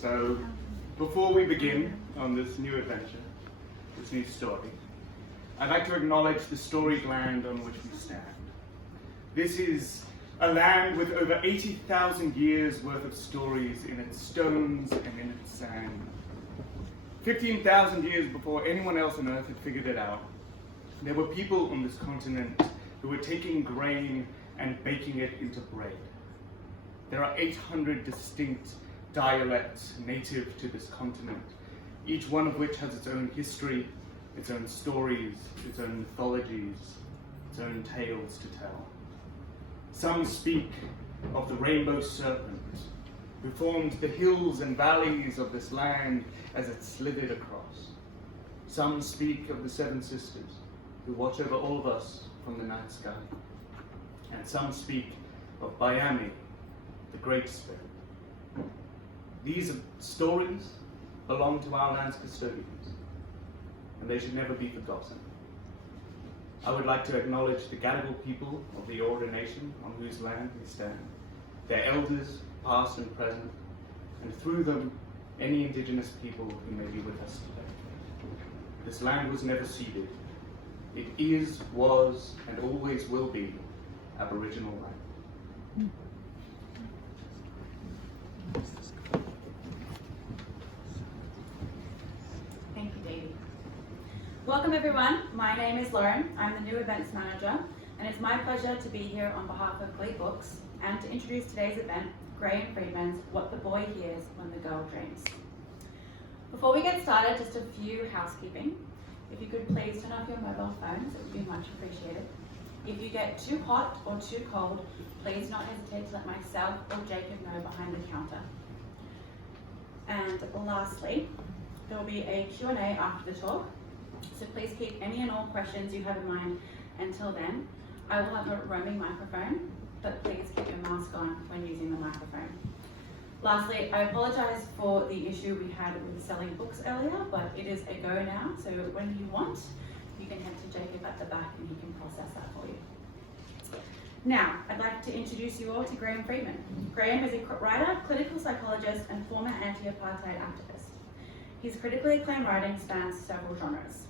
So, before we begin on this new adventure, this new story, I'd like to acknowledge the storied land on which we stand. This is a land with over 80,000 years worth of stories in its stones and in its sand. 15,000 years before anyone else on Earth had figured it out, there were people on this continent who were taking grain and baking it into bread. There are 800 distinct dialects native to this continent, each one of which has its own history, its own stories, its own mythologies, its own tales to tell. Some speak of the rainbow serpent, who formed the hills and valleys of this land as it slithered across. Some speak of the seven sisters, who watch over all of us from the night sky. And some speak of Bayami, the Great Spirit. These stories belong to our land's custodians, and they should never be forgotten. I would like to acknowledge the Gadigal people of the Eora Nation on whose land we stand, their elders, past and present, and through them, any Indigenous people who may be with us today. This land was never ceded. It is, was, and always will be Aboriginal land. Thank you, Davey. Welcome everyone, my name is Lauren, I'm the new events manager, and it's my pleasure to be here on behalf of Gleebooks and to introduce today's event, Graeme Friedman's What the Boy Hears When the Girl Dreams. Before we get started, just a few housekeeping. If you could please turn off your mobile phones, it would be much appreciated. If you get too hot or too cold, please do not hesitate to let myself or Jacob know behind the counter. And lastly, there will be a Q&A after the talk, so please keep any and all questions you have in mind until then. I will have a roaming microphone, but please keep your mask on when using the microphone. Lastly, I apologise for the issue we had with selling books earlier, but it is a go now, so when you want, you can head to Jacob at the back and he can process that for you. Now, I'd like to introduce you all to Graeme Friedman. Graeme is a writer, clinical psychologist, and former anti-apartheid activist. His critically acclaimed writing spans several genres.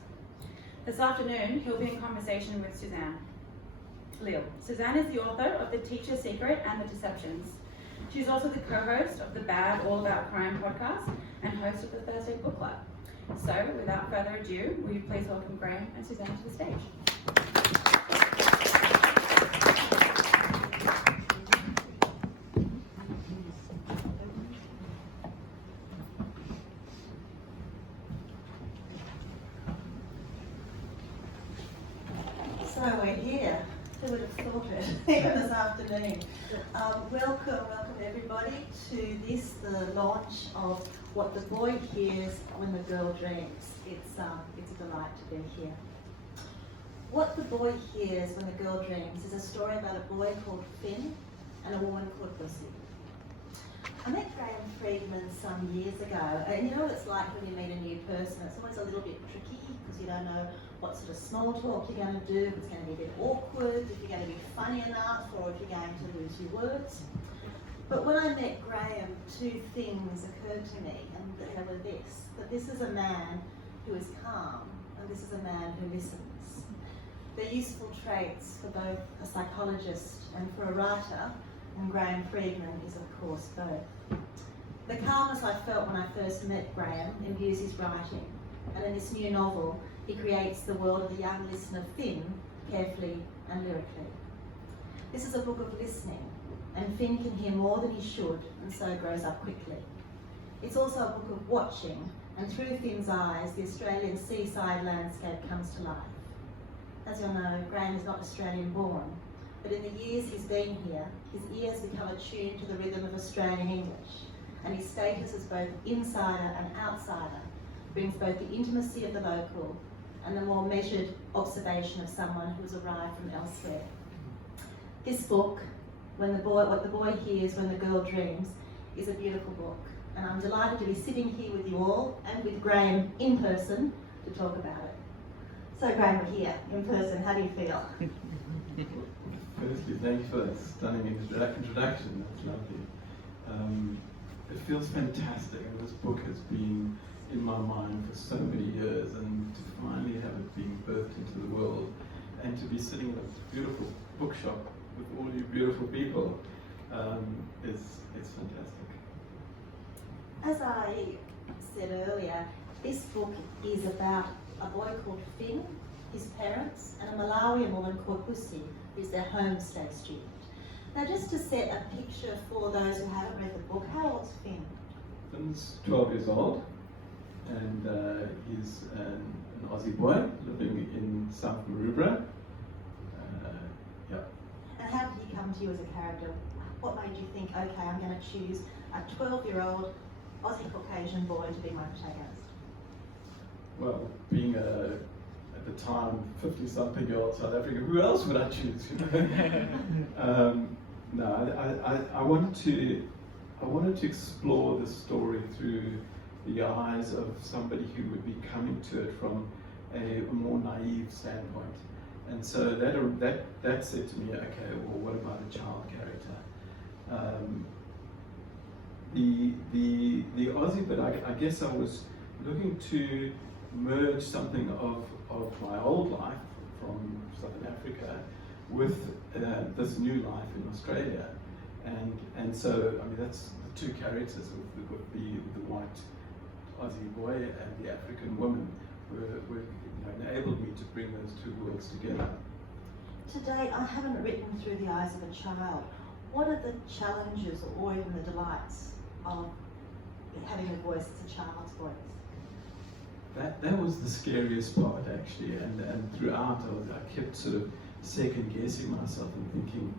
This afternoon, he'll be in conversation with Suzanne Leal. Suzanne is the author of The Teacher's Secret and The Deceptions. She's also the co-host of the Bad All About Crime podcast and host of the Thursday Book Club. So, without further ado, will you please welcome Graeme and Suzanne to the stage. So we're here. Who would have thought it? Even this afternoon. Welcome everybody to this, the launch of What the Boy Hears When the Girl Dreams. It's a delight to be here. What the Boy Hears When the Girl Dreams is a story about a boy called Finn and a woman called Lucy. I met Graeme Friedman some years ago, and you know what it's like when you meet a new person. It's always a little bit tricky because you don't know what sort of small talk you're going to do, if it's going to be a bit awkward, if you're going to be funny enough, or if you're going to lose your words. But when I met Graeme, two things occurred to me, and they were that this is a man who is calm, and this is a man who listens. They're useful traits for both a psychologist and for a writer, and Graeme Friedman is of course both. The calmness I felt when I first met Graeme imbues his writing, and in this new novel, he creates the world of the young listener Finn, carefully and lyrically. This is a book of listening, and Finn can hear more than he should, and so grows up quickly. It's also a book of watching, and through Finn's eyes, the Australian seaside landscape comes to life. As you'll know, Graeme is not Australian born, but in the years he's been here, his ears become attuned to the rhythm of Australian English, and his status as both insider and outsider brings both the intimacy of the local and the more measured observation of someone who has arrived from elsewhere. This book, What the Boy Hears When the Girl Dreams, is a beautiful book, and I'm delighted to be sitting here with you all and with Graeme in person to talk about it. So Graeme, we're here in person. How do you feel? Firstly, thanks for that stunning introduction. That's lovely. it feels fantastic, and this book has been in my mind for so many years, and to finally have it being birthed into the world, and to be sitting in a beautiful bookshop with all you beautiful people, it's fantastic. As I said earlier, this book is about a boy called Finn, his parents, and a Malawian woman called Pussy, who's their homestay student. Now, just to set a picture for those who haven't read the book, how old's Finn? Finn's 12 years old, and he's an Aussie boy living in South Maroubra. And how did he come to you as a character? What made you think, okay, I'm going to choose a 12-year-old Aussie Caucasian boy to be my protagonist? Well, being at the time 50-something-year-old South African, who else would I choose? No, I wanted to explore the story through the eyes of somebody who would be coming to it from a more naive standpoint. And so that said to me, okay, well, what about a child character? The Aussie bit, I guess I was looking to merge something of my old life from Southern Africa with this new life in Australia. And so, I mean, that's the two characters with the white Aussie boy and the African woman were enabled me to bring those two worlds together. Today, I haven't written through the eyes of a child. What are the challenges or even the delights of having a voice as a child's voice? That was the scariest part, actually, and throughout I kept sort of second guessing myself and thinking,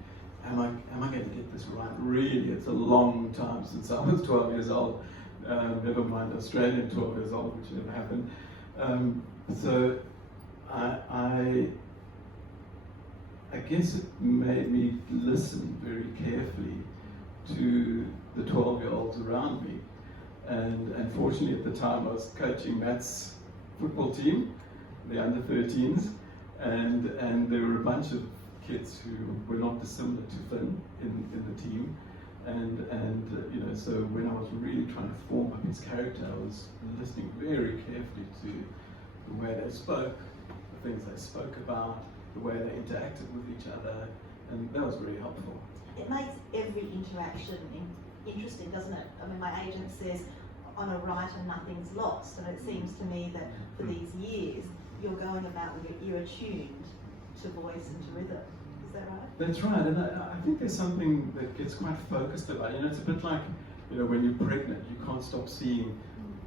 am I going to get this right? Really, it's a long time since I was 12 years old. Never mind Australian 12 years old, which never happened. So I guess it made me listen very carefully to the 12-year-olds around me. And fortunately at the time I was coaching Matt's football team, the under-13s, and there were a bunch of kids who were not dissimilar to Finn in the team. So when I was really trying to form up his character, I was listening very carefully to the way they spoke, the things they spoke about, the way they interacted with each other, and that was very helpful. It makes every interaction interesting, doesn't it? I mean, my agent says, on a writer, nothing's lost, and it seems to me that for these years, you're going about with your ear attuned to voice and to rhythm. Is that right? That's right, and I think there's something that gets quite focused about. It's a bit like, when you're pregnant, you can't stop seeing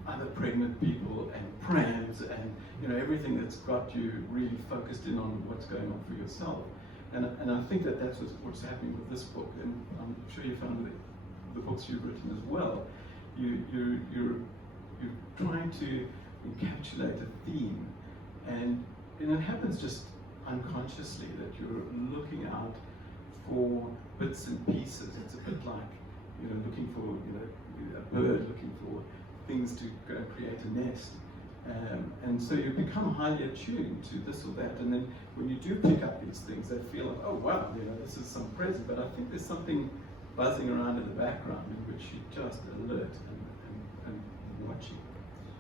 other pregnant people and prams and everything that's got you really focused in on what's going on for yourself. And I think that's what's happening with this book, and I'm sure you found with the books you've written as well. You're trying to encapsulate a theme, and it happens just unconsciously that you're looking out for bits and pieces. It's a bit like looking for a bird looking for things to go and create a nest, and so you become highly attuned to this or that, and then when you do pick up these things, they feel like, oh wow, this is some present. But I think there's something buzzing around in the background in which you're just alert and watching.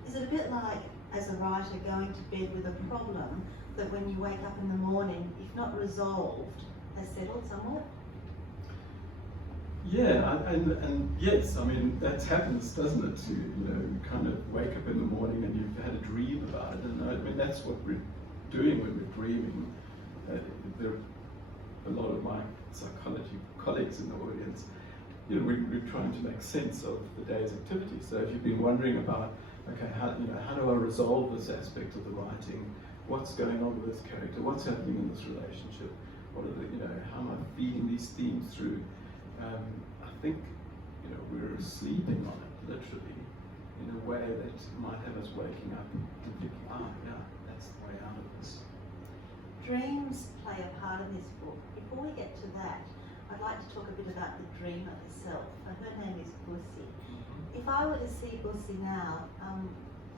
Is it a bit like, as a writer, going to bed with a problem that when you wake up in the morning, if not resolved, has settled somewhat? Yeah, and yes, I mean, that happens, doesn't it? You kind of wake up in the morning and you've had a dream about it, and I mean, that's what we're doing when we're dreaming. There are a lot of my psychology colleagues in the audience. We're trying to make sense of the day's activity. So if you've been wondering about, okay, how do I resolve this aspect of the writing? What's going on with this character? What's happening in this relationship? What are how am I feeding these themes through? I think we're sleeping on it literally in a way that might have us waking up and thinking, yeah, that's the way out of this. Dreams play a part in this book. Before we get to that, I'd like to talk a bit about the dreamer herself. Her name is Pussy. If I were to see Pussy now,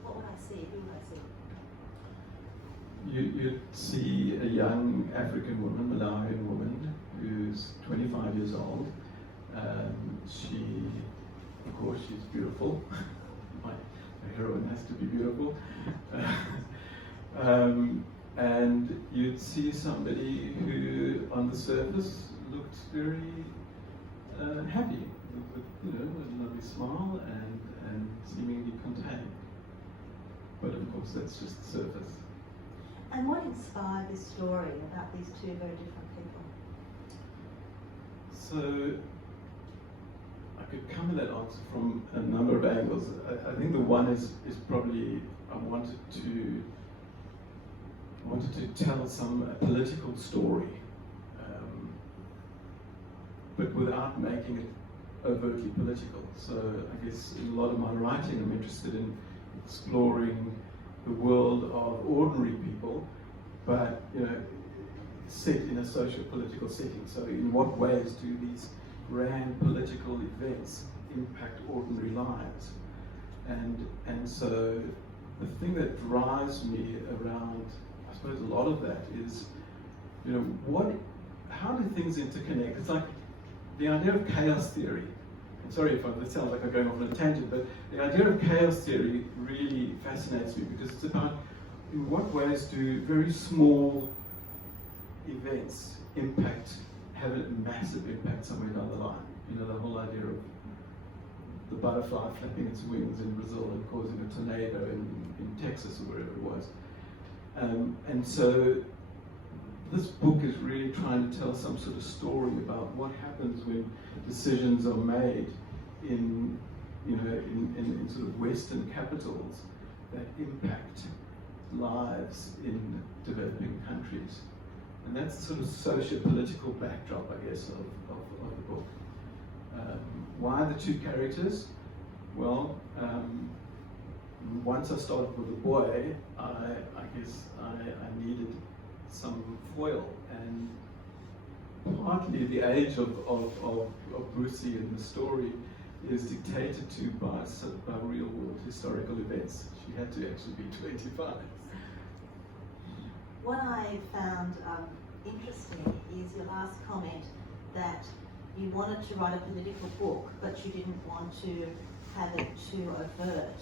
what would I see? Who would I see? You'd see a young African woman, Malawian woman, who's 25 years old. She of course, she's beautiful. My heroine has to be beautiful. And you'd see somebody who, on the surface, looked very happy, with a lovely smile and seemingly contained. But of course, that's just the surface. And what inspired this story about these two very different people? So, I could come at that answer from a number of angles. I think the one is probably I wanted to tell a political story, but without making it overtly political. So I guess in a lot of my writing, I'm interested in exploring the world of ordinary people, but set in a social-political setting. So in what ways do these grand political events impact ordinary lives? And so the thing that drives me around, I suppose, a lot of that is, how do things interconnect? It's like the idea of chaos theory. I'm sorry if it sounds like I'm going off on a tangent, but the idea of chaos theory really fascinates me because it's about in what ways do very small events have a massive impact somewhere down the line. The whole idea of the butterfly flapping its wings in Brazil and causing a tornado in Texas or wherever it was. And so this book is really trying to tell some sort of story about what happens when decisions are made in sort of Western capitals that impact lives in developing countries. And that's the sort of socio-political backdrop, I guess, of the book. Why the two characters? Well, once I started with the boy, I guess I needed some foil, and partly the age of Brucey in the story is dictated to by real world historical events. She had to actually be 25. What I found interesting is your last comment that you wanted to write a political book, but you didn't want to have it too overt.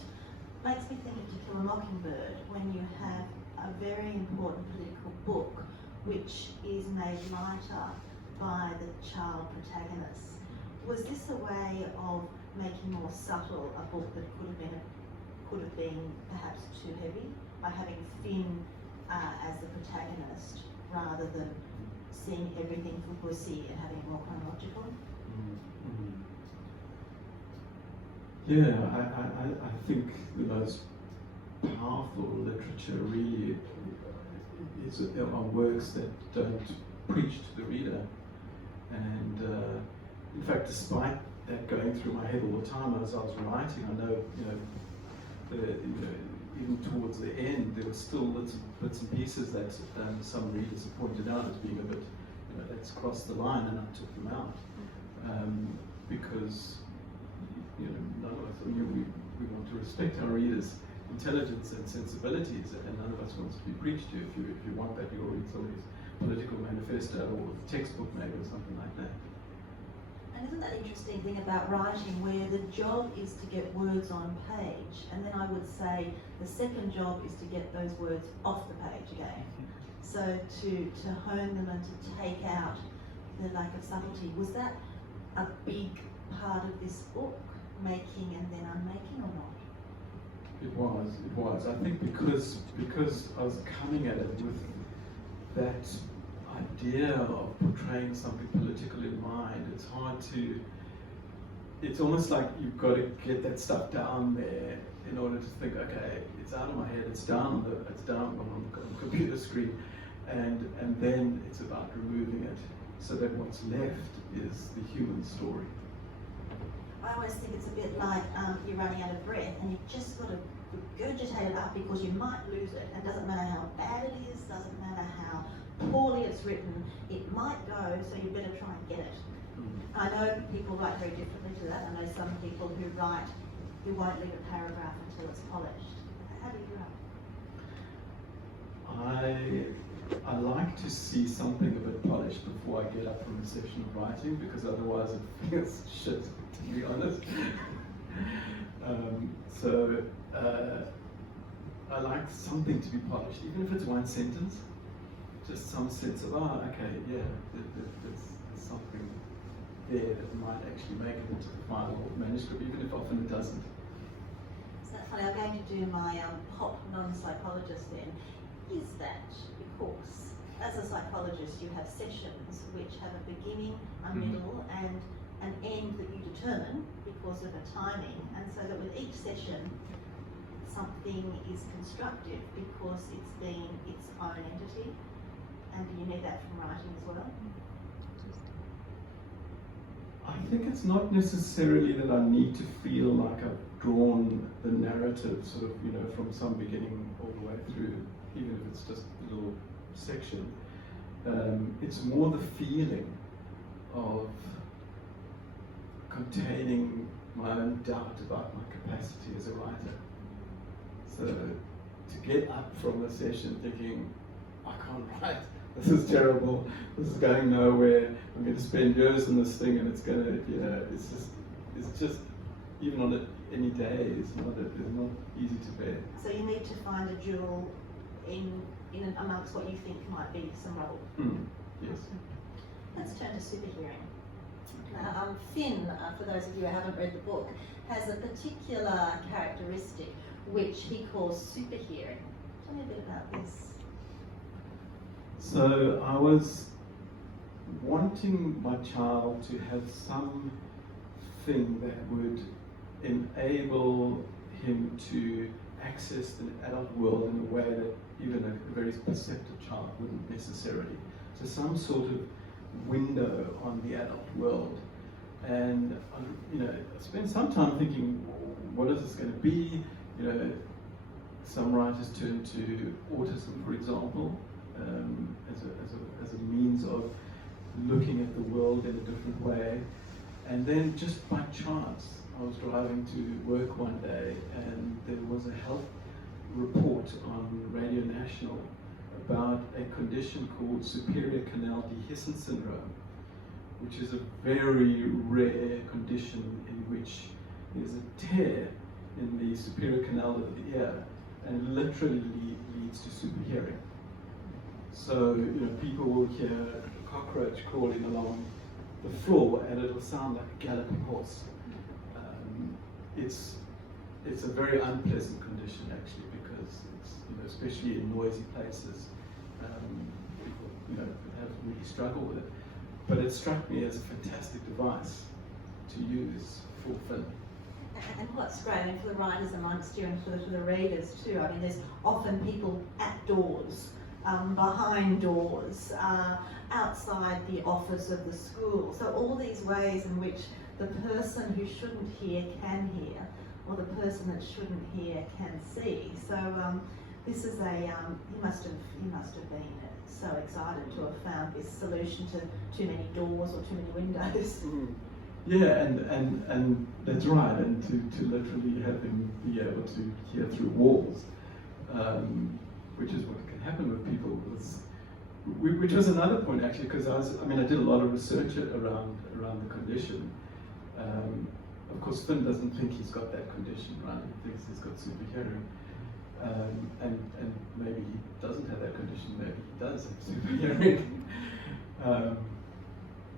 Makes me think of To Kill a Mockingbird, when you have a very important political book which is made lighter by the child protagonist. Was this a way of making more subtle a book that could have been perhaps too heavy by having Finn as the protagonist rather than seeing everything from Brucey and having it more chronological? Yeah, I think the most powerful literature really are works that don't preach to the reader. And in fact, despite that going through my head all the time as I was writing, I know, even towards the end, there were still bits and pieces that some readers have pointed out as being a bit, that's crossed the line, and I took them out because none of us, we want to respect our readers' intelligence and sensibilities, and none of us wants to be preached to. If you want that, you'll read somebody's political manifesto or textbook maybe or something like that. And isn't that interesting thing about writing, where the job is to get words on page, and then I would say the second job is to get those words off the page again. So to hone them and to take out the lack of subtlety. Was that a big part of this book, making and then unmaking, or not? It was. I think because I was coming at it with that idea of portraying something political in mind, it's hard to, it's almost like you've got to get that stuff down there in order to think, okay, it's out of my head, it's down on the computer screen, and then it's about removing it so that what's left is the human story. I always think it's a bit like you're running out of breath and you've just got to regurgitate it up because you might lose it. It doesn't matter how bad it is, doesn't matter how poorly it's written, it might go, so you better try and get it. I know people write very differently to that. I know some people who won't leave a paragraph until it's polished. How do you write? I like to see something a bit polished before I get up from a session of writing, because otherwise it feels shit, to be honest. So I like something to be polished, even if it's one sentence, just some sense of, okay, yeah, there's something there that might actually make it into the final manuscript, even if often it doesn't. So that's funny, I'm going to do my pop non-psychologist then. Is that because, as a psychologist, you have sessions which have a beginning, a middle, and an end that you determine because of a timing, and so that with each session, something is constructive because it's been its own entity, and do you need that from writing as well? I think it's not necessarily that I need to feel like I've drawn the narrative sort of, from some beginning all the way through, even if it's just a little section. It's more the feeling of containing my own doubt about my capacity as a writer. So to get up from a session thinking, I can't write, this is terrible, this is going nowhere, I'm going to spend years on this thing and it's going to, it's just, even on any day, it's not easy to bear. So you need to find a jewel in amongst what you think might be some rubble. Yes. Let's turn to superhearing. Finn, for those of you who haven't read the book, has a particular characteristic which he calls superhearing. Tell me a bit about this. So I was wanting my child to have some thing that would enable him to access the adult world in a way that even a very perceptive child wouldn't necessarily. So some sort of window on the adult world. And I spent some time thinking, what is this going to be? Some writers turn to autism, for example, as a means of looking at the world in a different way. And then just by chance, I was driving to work one day and there was a health report on Radio National about a condition called superior canal dehiscence syndrome, which is a very rare condition in which there's a tear in the superior canal of the ear and literally leads to superhearing. So, people will hear a cockroach crawling along the floor and it'll sound like a galloping horse. It's a very unpleasant condition actually, because it's, especially in noisy places, people, have really struggled with it. But it struck me as a fantastic device to use for Finn. And what's great, and for the writers amongst you and for the readers too, I mean, there's often people at doors, behind doors, outside the office of the school. So all these ways in which the person who shouldn't hear can hear, or the person that shouldn't hear can see. So this is you must have been so excited to have found this solution to too many doors or too many windows. Yeah, and that's right, and to literally have him be able to hear through walls, which is what can happen with people. Which was another point actually, because I did a lot of research around the condition. Of course, Finn doesn't think he's got that condition, right? He thinks he's got superhearing. And maybe he doesn't have that condition, maybe he does have superhearing.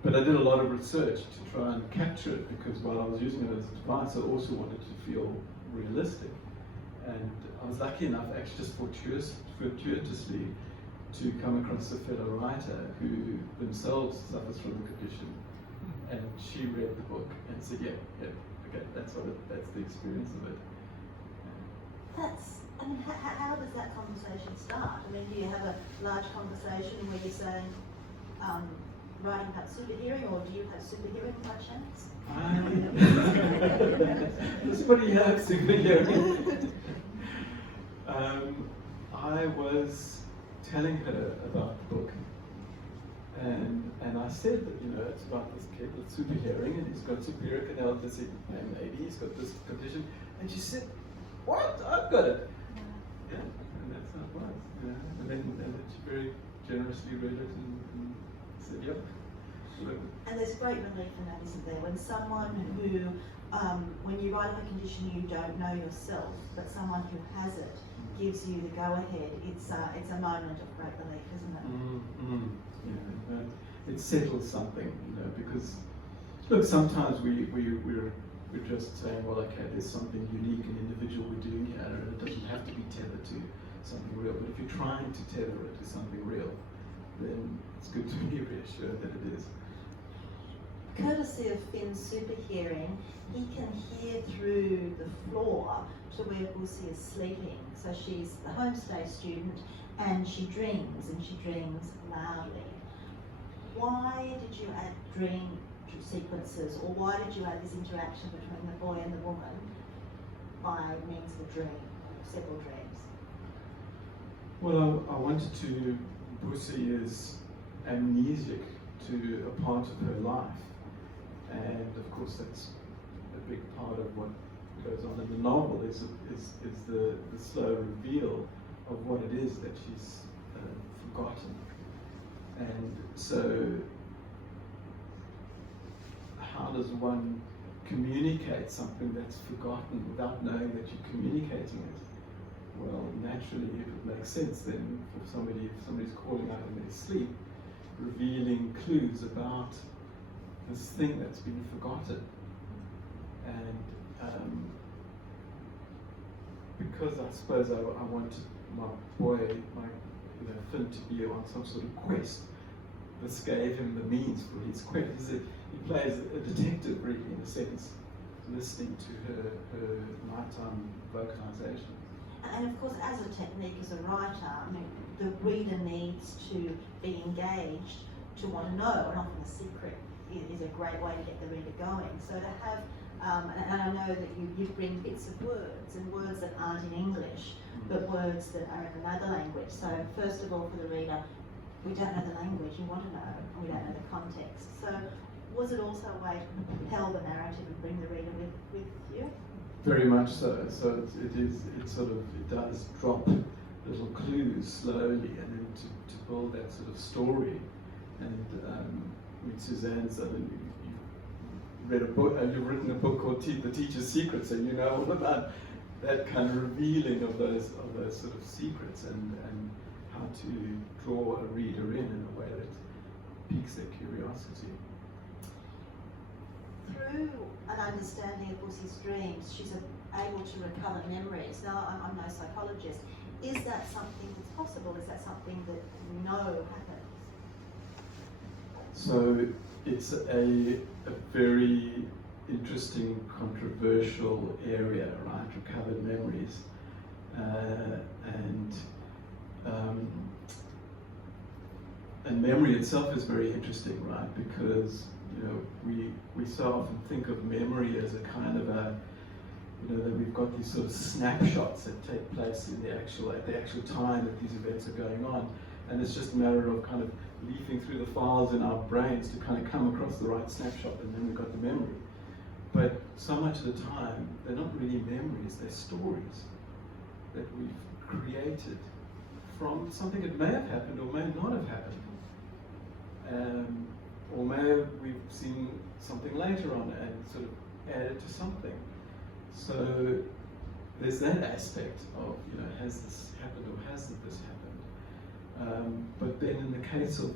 But I did a lot of research to try and capture it, because while I was using it as a device, I also wanted to feel realistic. And I was lucky enough, actually just fortuitously, to come across a fellow writer who themselves suffers from the condition. And she read the book and said, yeah, okay, that's the experience of it. How does that conversation start? I mean, do you have a large conversation where you're saying, writing about superhearing, or do you have superhearing by chance? Does anybody have superhearing? I was telling her about the book, and I said that it's about this kid with superhearing, and he's got superior canal disease, and maybe he's got this condition, and she said, "What? I've got it." Yeah, and that's how it was. And then she very generously read it and said, "Yep." And there's great relief in that, isn't there? When someone who when you write of a condition you don't know yourself, but someone who has it gives you the go-ahead, it's a moment of great relief, isn't it? Yeah, it settles something, because look, sometimes we're just saying, well, okay, there's something unique and individual we're doing here, and it doesn't have to be tethered to something real. But if you're trying to tether it to something real, then it's good to be reassured that it is. Courtesy of Finn's super hearing, he can hear through the floor to where Bussy is sleeping. So she's the homestay student, and she dreams loudly. Why did you add dream sequences, or why did you add this interaction between the boy and the woman by means of a dream, several dreams? Well, I wanted to, Bussy is amnesic to a part of her life, and of course that's a big part of what goes on in the novel, is the slow reveal of what it is that she's forgotten. And so how does one communicate something that's forgotten without knowing that you're communicating it? Well, naturally it would make sense then for somebody, if somebody's calling out in their sleep, revealing clues about this thing that's been forgotten. And because I suppose I wanted my boy, Finn, to be on some sort of quest, this gave him the means for his quest. He plays a detective, really, in a sense, listening to her nighttime vocalization. And of course, as a technique, as a writer, the reader needs to be engaged to want to know, and often a secret is a great way to get the reader going. So to have, and I know that you bring bits of words, and words that aren't in English, but words that are in another language. So first of all, for the reader, we don't know the language, you want to know, and we don't know the context. So was it also a way to propel the narrative and bring the reader with you? Very much so. So it does drop little clues slowly, and then to build that sort of story. And Suzanne, you read a book, you've written a book called The Teacher's Secret, so you know all about that kind of revealing of those sort of secrets, and how to draw a reader in a way that piques their curiosity. Through an understanding of Bussy's dreams, she's able to recover memories. Now, I'm no psychologist. Is that something that's possible? Is that something that we know happens? So it's a very interesting, controversial area, right? Recovered memories, and memory itself is very interesting, right? Because we so often think of memory as a kind of that we've got these sort of snapshots that take place at the actual time that these events are going on, and it's just a matter of kind of leafing through the files in our brains to kind of come across the right snapshot, and then we've got the memory. But so much of the time, they're not really memories, they're stories that we've created from something that may have happened or may not have happened. Or we've seen something later on and sort of added to something. So there's that aspect of, has this happened or hasn't this happened? But then in the case of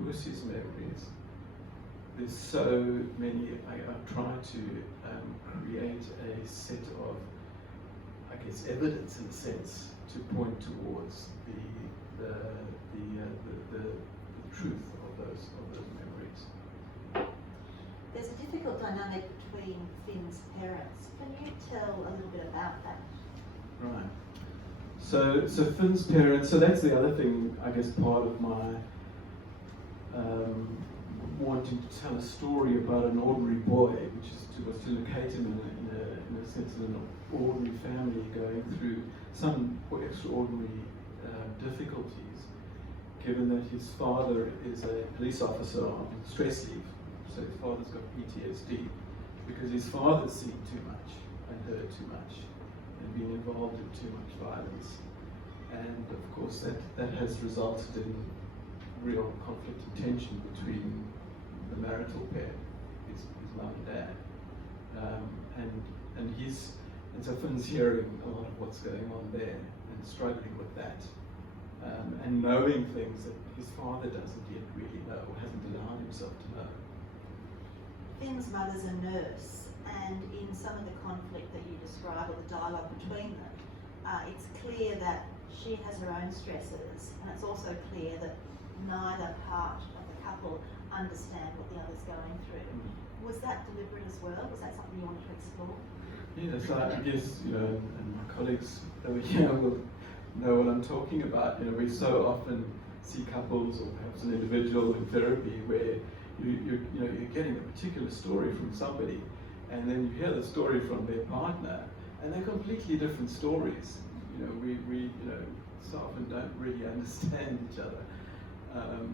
Bussy's memories, there's so many, I've tried to create a set of, evidence in a sense to point towards the truth of those memories. There's a difficult dynamic between Finn's parents. Can you tell a little bit about that? Right. So Finn's parents, so that's the other thing, part of my wanting to tell a story about an ordinary boy, which was to locate him in a sense of an ordinary family going through some extraordinary difficulties, given that his father is a police officer on stress leave. So his father's got PTSD because his father's seen too much and heard too much and been involved in too much violence. And of course that has resulted in real conflict and tension between the marital pair, his mum and dad. and so Finn's hearing a lot of what's going on there and struggling with that, and knowing things that his father doesn't yet really know, or hasn't allowed himself to know. Finn's mother's a nurse, and in some of the conflict that you describe, or the dialogue between them, it's clear that she has her own stresses, and it's also clear that neither part of the couple understand what the other's going through. Was that deliberate as well? Was that something you wanted to explore? Yes, I guess, and my colleagues over here will know what I'm talking about. We so often see couples, or perhaps an individual in therapy, where you're getting a particular story from somebody, and then you hear the story from their partner, and they're completely different stories. We so often don't really understand each other,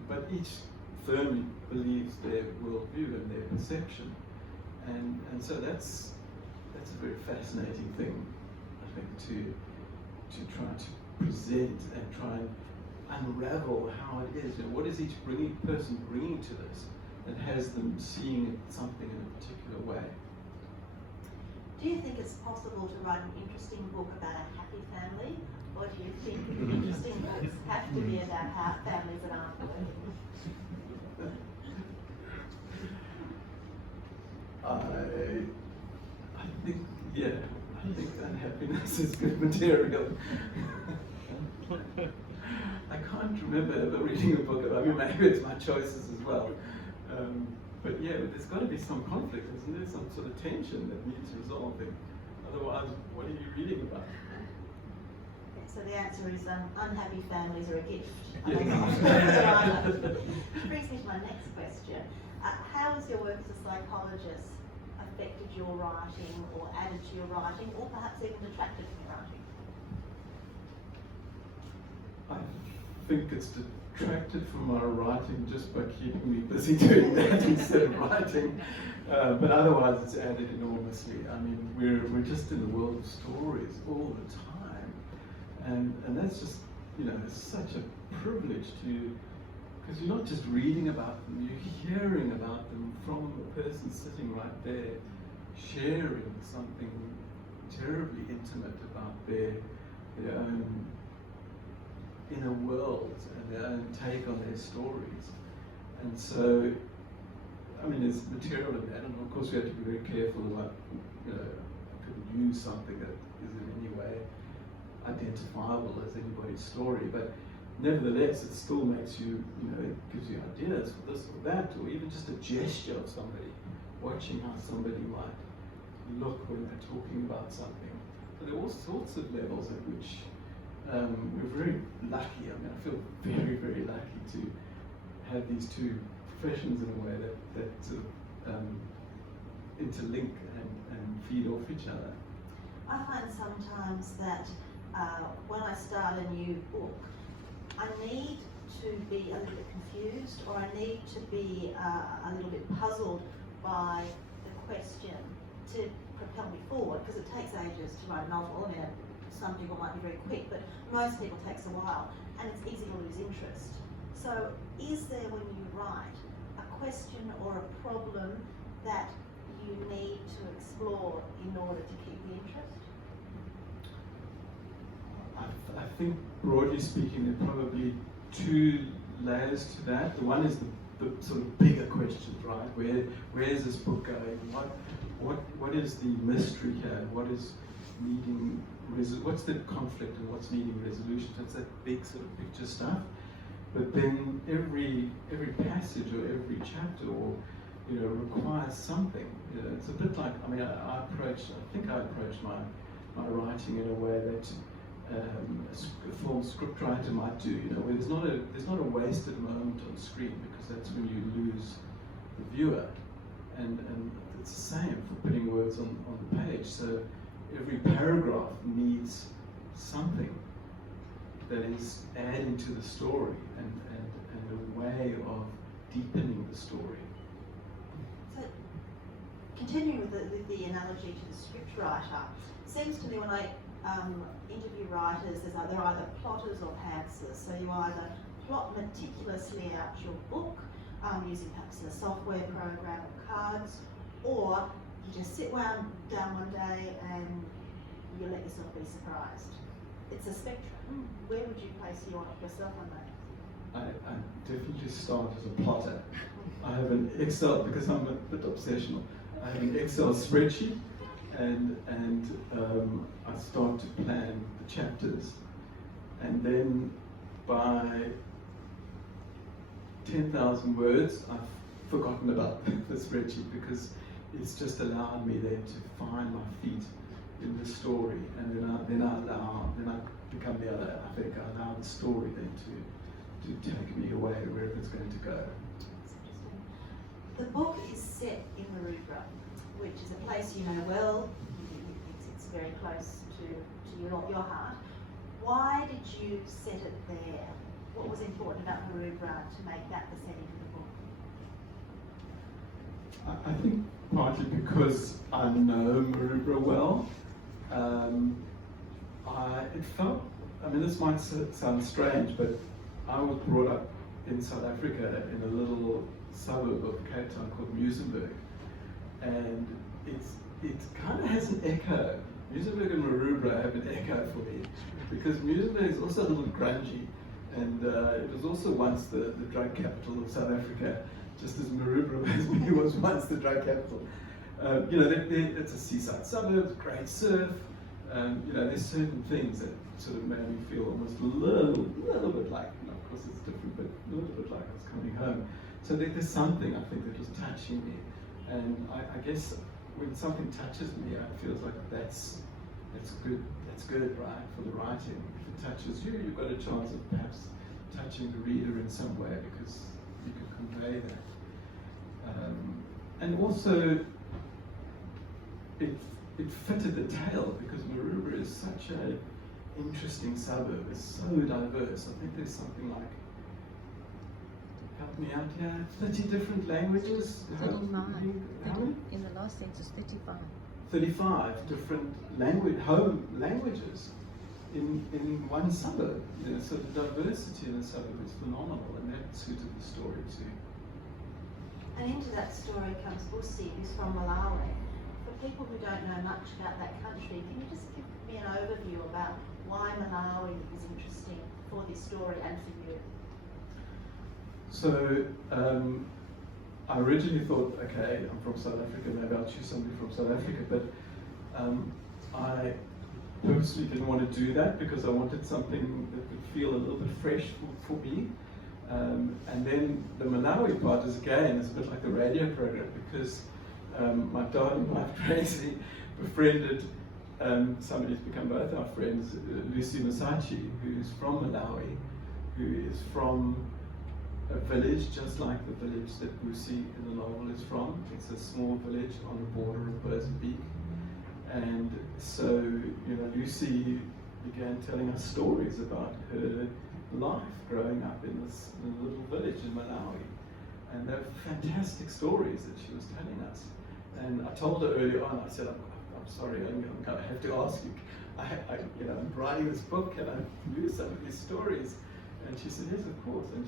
but each firmly believes their worldview and their perception, and so that's a very fascinating thing, I think, to try to present and try and unravel how it is. What is each person bringing to this that has them seeing something in a particular way? Do you think it's possible to write an interesting book about a happy family, or do you think interesting books have to be about how families that aren't working? I think unhappiness is good material. I can't remember ever reading a book about, maybe it's my choices as well. But there's got to be some conflict, isn't there? Some sort of tension that needs resolving. Otherwise, what are you reading about? Okay, so the answer is unhappy families are a gift. Yes. Which brings me to my next question. How has your work as a psychologist affected your writing, or added to your writing, or perhaps even detracted from your writing? I think it's detracted from my writing just by keeping me busy doing that instead of writing. But otherwise, it's added enormously. We're just in the world of stories all the time, and that's just it's such a privilege because you're not just reading about them, you're hearing about them from the person sitting right there, sharing something terribly intimate about their own inner world and their own take on their stories. And so, there's material in that, and of course we have to be very careful about, I couldn't use something that is in any way identifiable as anybody's story, but nevertheless it still makes you, it gives you ideas for this or that, or even just a gesture of somebody, watching how somebody might look when they're talking about something. So there are all sorts of levels at which we're very lucky. I feel very, very lucky to have these two professions in a way that sort of interlink and feed off each other. I find sometimes that when I start a new book, I need to be a little bit confused, or I need to be a little bit puzzled by the question to propel me forward, because it takes ages to write a novel. Some people might be very quick, but most people takes a while, and it's easy to lose interest. So is there, when you write, a question or a problem that you need to explore in order to keep the interest? I think, broadly speaking, there are probably two layers to that. The one is the sort of bigger questions, right? Where is this book going? What is the mystery here? What is needing what's the conflict and what's needing resolution? That's that big sort of picture stuff. But then every passage or every chapter or requires something. It's a bit like I think I approach my writing in a way that a formal scriptwriter might do, where there's not a wasted moment on screen, because that's when you lose the viewer, and it's the same for putting words on the page. So every paragraph needs something that is adding to the story and a way of deepening the story. So, continuing with the analogy to the scriptwriter, it seems to me when I interview writers, they're either plotters or pantsers. So you either plot meticulously out your book using perhaps a software program or cards, or you just sit down one day and you let yourself be surprised. It's a spectrum. Where would you place yourself on that? I definitely start as a plotter. I have an Excel, because I'm a bit obsessional, I have an Excel spreadsheet, and I start to plan the chapters, and then by 10,000 words I've forgotten about the spreadsheet, because it's just allowed me then to find my feet in the story, and then I become the other. I think I allow the story then to take me away wherever it's going to go. The book is set in Maroubra, which is a place you know well. It's very close to your heart. Why did you set it there? What was important about Maroubra to make that the setting of the book? I think partly because I know Maroubra well. It felt, I mean, this might sound strange, but I was brought up in South Africa in a little suburb of Cape Town called Muizenberg, and it kind of has an echo. Muizenberg and Maroubra have an echo for me, because Muizenberg is also a little grungy, and it was also once the drug capital of South Africa, just as Maroubra was once the drug capital. It's a seaside suburb, great surf. There's certain things that sort of made me feel almost a little bit like, of course it's different, but a little bit like I was coming home. So there's something, I think, that was touching me. And I guess when something touches me, it feels like that's good, right, for the writing. If it touches you, you've got a chance of perhaps touching the reader in some way, because you can convey that. And also, it fitted the tale, because Maroubra is such an interesting suburb. It's so diverse. I think there's something like, help me out here, 30 different languages? 39. How many? In the last census, 35. 35 different home languages in one suburb. So the diversity in the suburb is phenomenal, and that suited the story too. And into that story comes Busi, who's from Malawi. For people who don't know much about that country, can you just give me an overview about why Malawi is interesting for this story and for you? So I originally thought, okay, I'm from South Africa, maybe I'll choose somebody from South Africa, but I purposely didn't want to do that, because I wanted something that would feel a little bit fresh for me. And then the Malawi part is, again, it's a bit like the radio program, because my darling wife Tracy befriended somebody who's become both our friends, Lucy Masachi, who's from Malawi, who is from a village just like the village that Busi in the novel is from. It's a small village on the border of Mozambique. And so, Lucy began telling us stories about her life growing up in this little village in Malawi. And they're fantastic stories that she was telling us. And I told her early on, I said, I'm sorry, I'm going to have to ask you. I'm writing this book, can I use some of these stories? And she said, yes, of course. And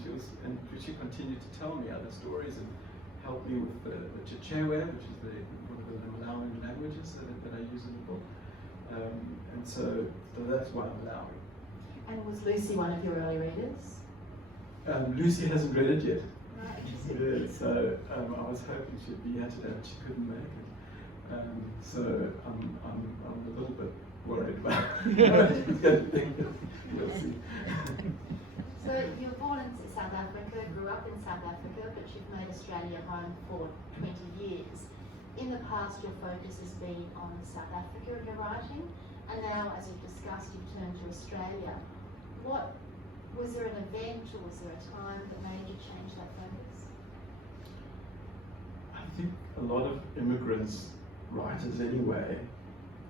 she continued to tell me other stories and helped me with the Chichewa, which is one of the Malawian languages that I use in the book. And so that's why I'm Malawi. And was Lucy one of your early readers? Lucy hasn't read it yet. Right, interesting. So I was hoping she'd be here today, but she couldn't make it. So I'm a little bit worried about what she's going to think. We'll see. So you were born in South Africa, grew up in South Africa, but you've made Australia home for 20 years. In the past, your focus has been on South Africa in your writing, and now, as you've discussed, you've turned to Australia. Was there an event or was there a time that made you change that focus? I think a lot of immigrants, writers anyway,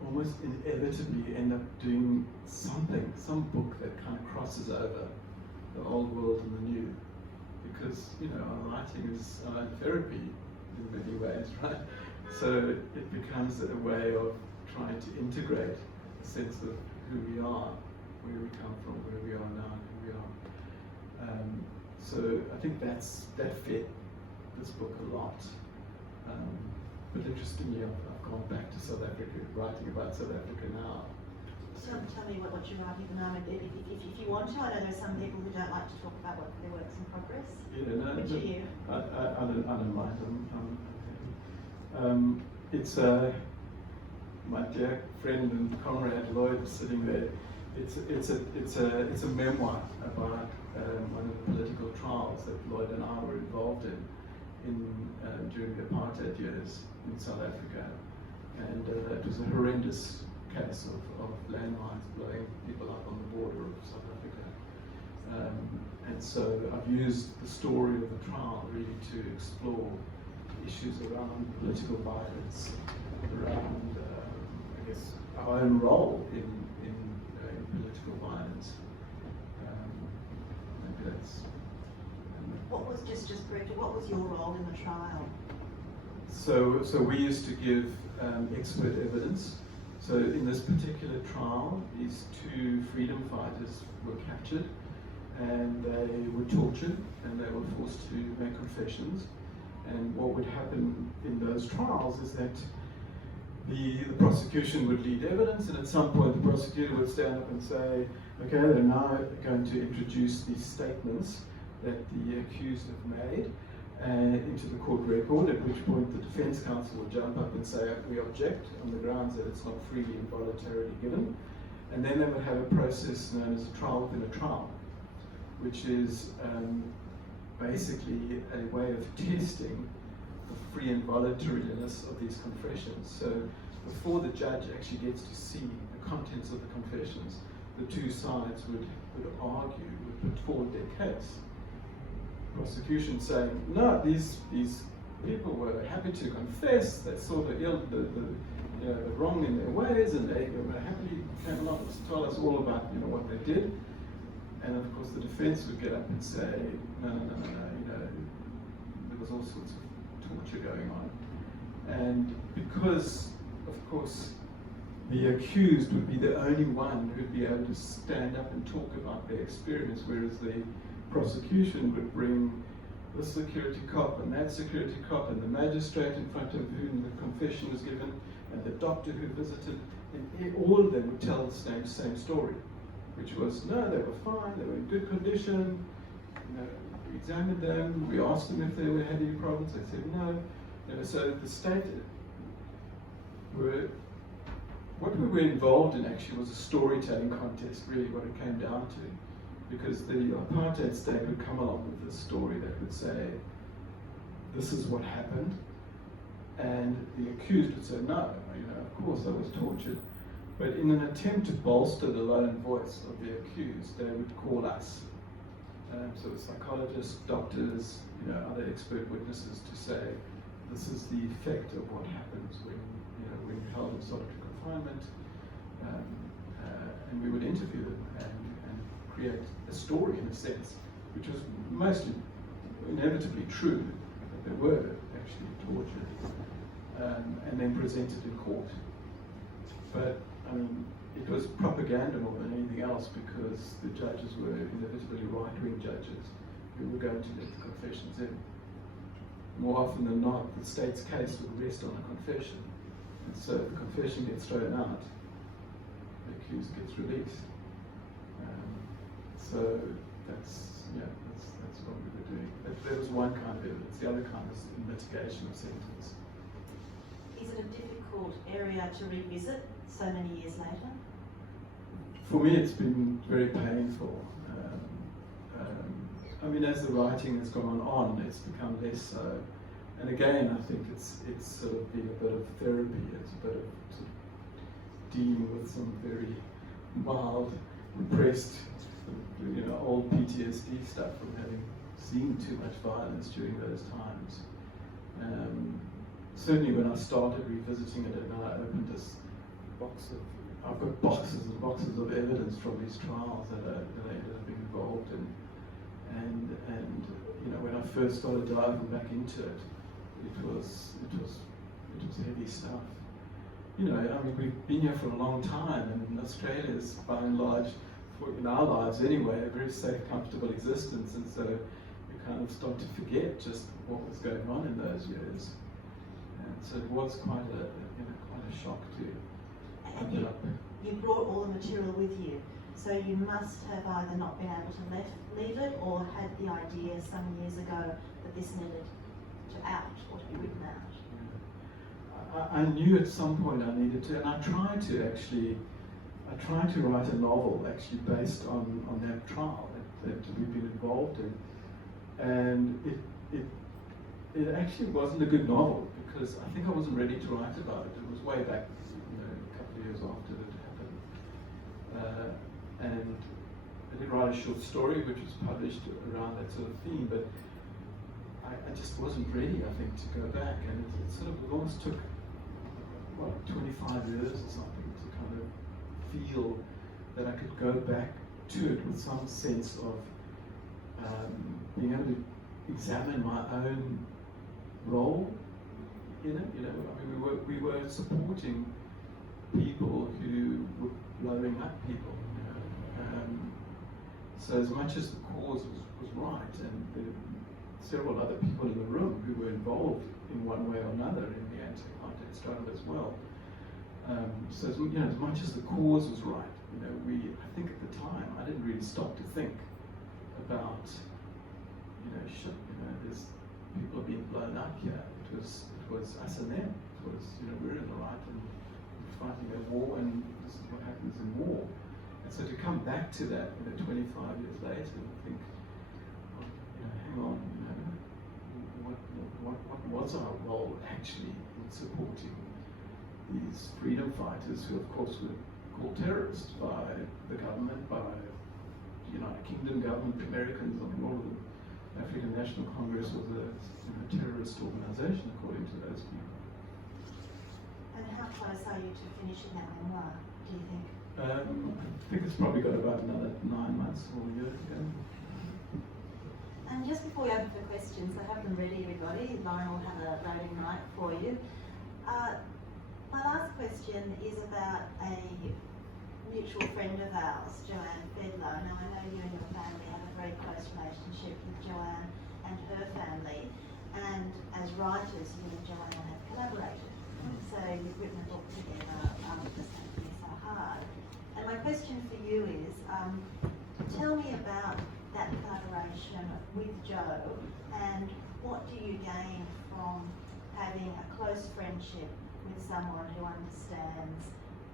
almost inevitably end up doing something, some book that kind of crosses over the old world and the new. Because, our writing is therapy in many ways, right? So it becomes a way of trying to integrate a sense of who we are, where we come from, where we are now, and who we are. So I think that fit this book a lot. But interestingly, I've gone back to South Africa, writing about South Africa now. Tell me what you're writing at the moment. If you want to, I know there are some people who don't like to talk about their works in progress. Yeah, no, Which are you? I don't mind. It's my dear friend and comrade Lloyd sitting there. It's a memoir about one of the political trials that Lloyd and I were involved in during the apartheid years in South Africa, and it was a horrendous case of landmines blowing people up on the border of South Africa. And so I've used the story of the trial really to explore issues around political violence, around, I guess, our own role in political violence. Maybe that's... What was, just briefly, what was your role in the trial? So we used to give expert evidence. So in this particular trial, these two freedom fighters were captured and they were tortured and they were forced to make confessions. And what would happen in those trials is that the prosecution would lead evidence, and at some point the prosecutor would stand up and say, okay, they're now going to introduce these statements that the accused have made into the court record, at which point the defense counsel would jump up and say, we object on the grounds that it's not freely and voluntarily given. And then they would have a process known as a trial within a trial, which is basically a way of testing the free and voluntariness of these confessions. So before the judge actually gets to see the contents of the confessions, the two sides would argue, would put forward their case. Prosecution saying, no, these people were happy to confess, they saw the wrong in their ways, and they were happily came along to tell us all about what they did. And of course the defense would get up and say, no, there was all sorts of torture going on. And because, of course, the accused would be the only one who'd be able to stand up and talk about their experience, whereas the prosecution would bring the security cop and that security cop and the magistrate in front of whom the confession was given and the doctor who visited, and all of them would tell the same story, which was, no, they were fine, they were in good condition, we examined them, we asked them if they had any problems, they said no. So the state what we were involved in actually was a storytelling contest, really what it came down to. Because the apartheid state would come along with this story that would say, this is what happened, and the accused would say, no, of course I was tortured. But in an attempt to bolster the lone voice of the accused, they would call us. So psychologists, doctors, other expert witnesses to say, this is the effect of what happens when you're held in solitary confinement, and we would interview them and create a story in a sense, which was mostly inevitably true, that they were actually tortured, and then presented in court. But it was propaganda more than anything else, because the judges were inevitably right-wing judges who were going to let the confessions in. More often than not, the state's case would rest on a confession, and so if the confession gets thrown out, the accused gets released. So that's what we were doing. That was one kind of evidence. The other kind was mitigation of sentence. Is it a difficult area to revisit so many years later? For me, it's been very painful. As the writing has gone on, it's become less so. And again, I think it's sort of been a bit of therapy. It's a bit of sort of dealing with some very mild, repressed, old PTSD stuff from having seen too much violence during those times. Certainly when I started revisiting it, and I opened this box of, I've got boxes and boxes of evidence from these trials that I ended up being involved in. And when I first started diving back into it, it was heavy stuff. We've been here for a long time, and Australia is by and large, in our lives anyway, a very safe, comfortable existence, and so you kind of start to forget just what was going on in those years. And so it was quite a shock to And open up. you brought all the material with you, so you must have either not been able to leave it or had the idea some years ago that this needed to out or to be written out. I knew at some point I needed to, and I tried to write a novel actually based on that trial that we've been involved in, and it actually wasn't a good novel because I think I wasn't ready to write about it. It was way back, a couple of years after it happened, and I did write a short story which was published around that sort of theme, but I just wasn't ready, I think, to go back, and it almost took 25 years or something to kind of feel that I could go back to it with some sense of being able to examine my own role in it. I mean, we were supporting people who were blowing up people. So as much as the cause was right, and there were several other people in the room who were involved in one way or another in the anti-apartheid struggle as well. So as much as the cause was right, I think at the time I didn't really stop to think about, there's people are being blown up here. It was us and them. It was, we're in the right and we're fighting a war, and this is what happens in war. And so to come back to that, 25 years later, and think, hang on, what was our role actually in supporting these freedom fighters who, of course, were called terrorists by the government, by the United Kingdom government, the Americans, I mean, all of them. African National Congress was a terrorist organization, according to those people. And how close are you to finishing that memoir, do you think? I think it's probably got about another 9 months or a year to go. And just before we open for questions, I have them ready, everybody. Lauren will have a voting right for you. My last question is about a mutual friend of ours, Suzanne Leal. Now, I know you and your family have a very close relationship with Joanne and her family, and as writers, you and Joanne have collaborated. So you've written a book together, Just Making Me So Hard. And my question for you is, tell me about that collaboration with Jo, and what do you gain from having a close friendship with someone who understands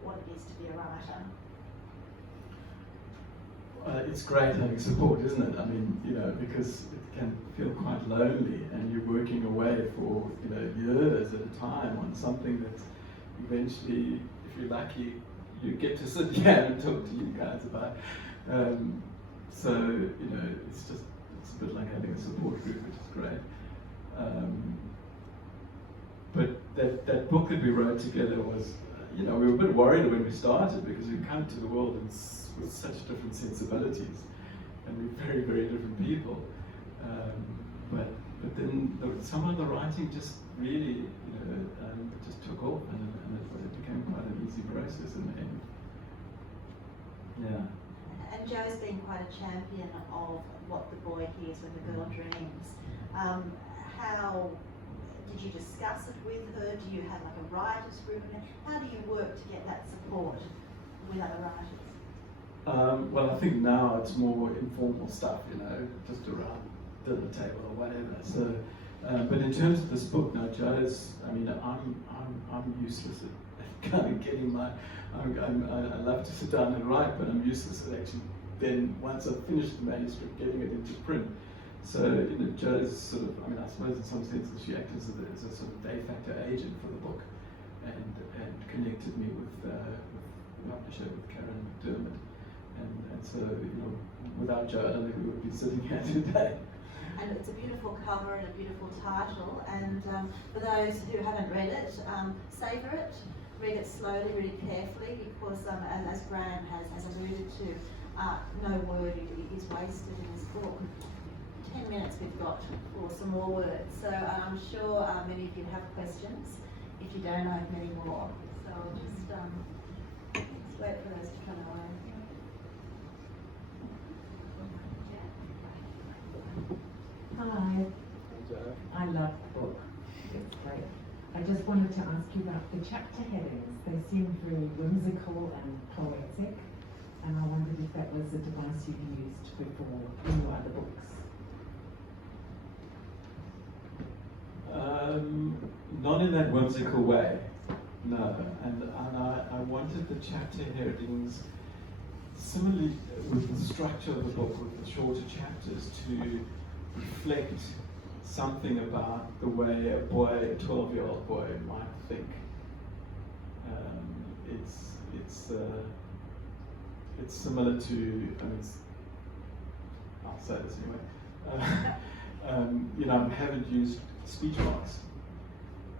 what it is to be a writer? It's great having support, isn't it? I mean, because it can feel quite lonely, and you're working away for years at a time on something that eventually, if you're lucky, you get to sit here and talk to you guys about. So it's a bit like having a support group, which is great. But that book that we wrote together was, we were a bit worried when we started because we come to the world with such different sensibilities, and we're very, very different people. But then some of the writing just really, just took off, and it became quite an easy process in the end. Yeah. And Jo's been quite a champion of what the boy hears when the girl dreams. How did you discuss it with her? Do you have like a writers group? How do you work to get that support with other writers? Well, I think now it's more informal stuff, just around dinner table or whatever. So, but in terms of this book, now Jo's, I'm useless at kind of getting my. I love to sit down and write, but I'm useless at actually. Then once I've finished the manuscript, getting it into print. So Jo's sort of, I suppose in some senses she acted as a sort of de facto agent for the book, and connected me with the publisher, with Karen McDermott, and so without Jo, I don't think we would be sitting here today. And it's a beautiful cover and a beautiful title. And for those who haven't read it, savour it, read it slowly, read it carefully, because as Graeme has alluded to, no word is wasted in this book. 10 minutes we've got for some more words. So I'm sure many of you have questions. If you don't, I have many more. So I'll just let's wait for those to come away. Hi. I love the book. It's great. I I just wanted to ask you about the chapter headings. They seem very whimsical and poetic, and I wondered if that was a device you've used before in your other books. Not in that whimsical way, no. And I wanted the chapter headings, similarly with the structure of the book, with the shorter chapters, to reflect something about the way a boy, a 12-year-old boy, might think. It's similar to, I'll say this anyway. I haven't used speech marks,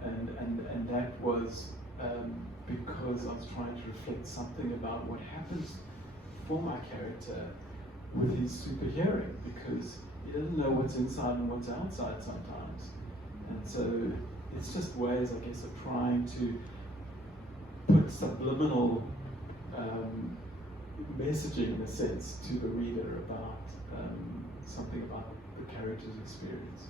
and that was because I was trying to reflect something about what happens for my character with his super hearing, because he doesn't know what's inside and what's outside sometimes. And so it's just ways, I guess, of trying to put subliminal messaging, in a sense, to the reader about something about the character's experience.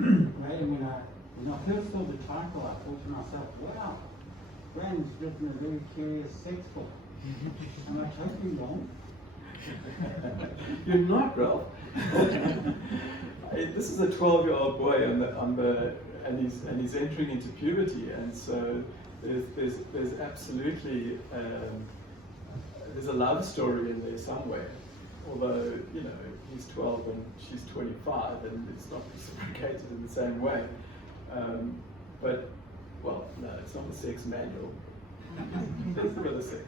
Right, when I first saw the title, I thought to myself, wow, Graeme's written a very curious sex book. Am I totally wrong? You're not, Ralph. This is a 12-year-old boy and he's entering into puberty, and so there's absolutely there's a love story in there somewhere. Although, he's 12 and she's 25, and it's not reciprocated in the same way. But, well, no, it's not a sex manual. There's a bit of sex.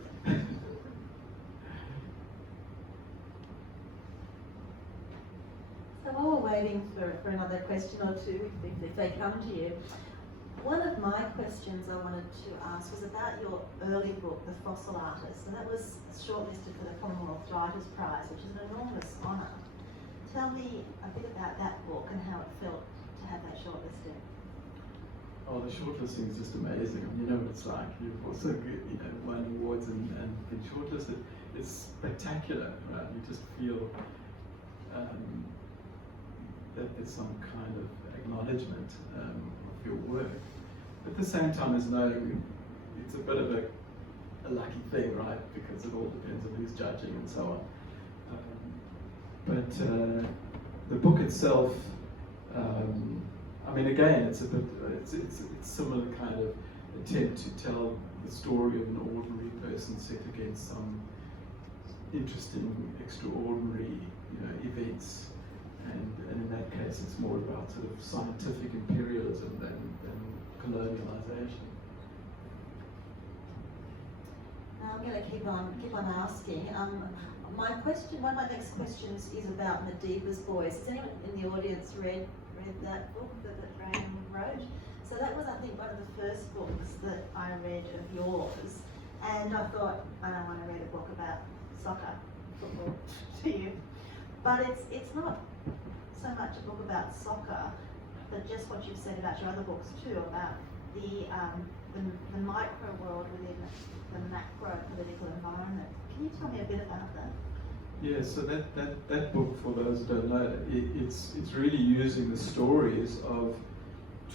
So while we're waiting for another question or two, if they come to you, one of my questions I wanted to ask was about your early book, The Fossil Artist, and that was shortlisted for the Commonwealth Writers' Prize, which is an enormous honour. Tell me a bit about that book and how it felt to have that shortlisted. Oh, the shortlisting is just amazing. You know what it's like. You've also won awards and been shortlisted. It's spectacular, right? You just feel that there's some kind of acknowledgement of your work. At the same time as knowing it's a bit of a lucky thing, right? Because it all depends on who's judging and so on. But the book itself, again, it's similar kind of attempt to tell the story of an ordinary person set against some interesting, extraordinary, events. And in that case, it's more about sort of scientific imperialism than colonialization. I'm going to keep on asking. One of my next questions is about Madiba's Boys. Has anyone in the audience read that book that Graeme wrote? So that was, I think, one of the first books that I read of yours, and I thought, I don't want to read a book about football to you. But it's not so much a book about soccer, but just what you've said about your other books too, about the micro world within the macro political environment. Can you tell me a bit about that? Yeah, so that book, for those who don't know, it's really using the stories of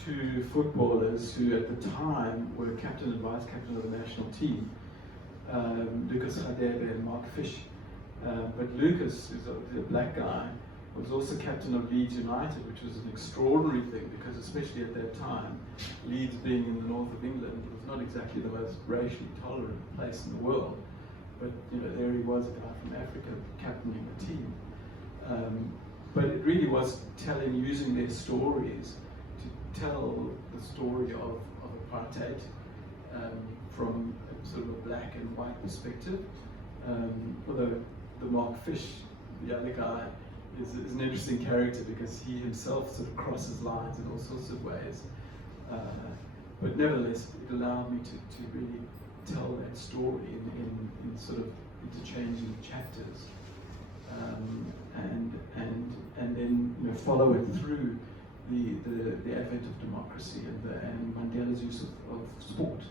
two footballers who at the time were captain and vice captain of the national team, Lucas Radebe and Mark Fish. But Lucas, who's a black guy, was also captain of Leeds United, which was an extraordinary thing because, especially at that time, Leeds being in the north of England, it was not exactly the most racially tolerant place in the world. But there he was, a guy from Africa, captaining the team. But it really was using their stories to tell the story of apartheid from sort of a black and white perspective. Although the Mark Fish, the other guy, is an interesting character because he himself sort of crosses lines in all sorts of ways. But nevertheless, it allowed me to really tell that story in sort of interchanging chapters, and then follow it through the advent of democracy and Mandela's use of sport,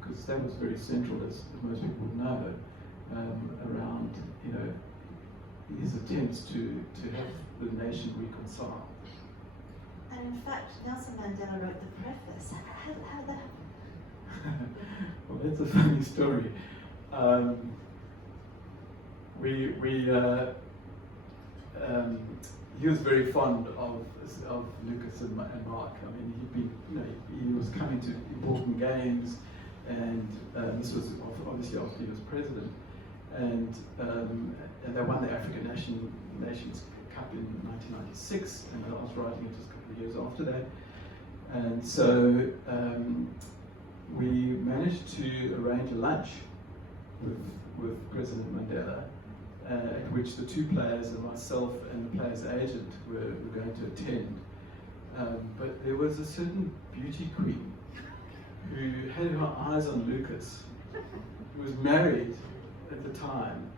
because that was very central, as most people would know, around his attempts to have the nation reconcile. And in fact, Nelson Mandela wrote the preface. How did that happen? Well, that's a funny story. He was very fond of Lucas and Mark. I mean, he'd been, he was coming to important games, and this was obviously after he was president. And they won the African Nations Cup in 1996, and I was writing it just a couple of years after that. And so we managed to arrange a lunch with President Mandela, at which the two players and myself and the player's agent were going to attend. But there was a certain beauty queen who had her eyes on Lucas, who was married at the time,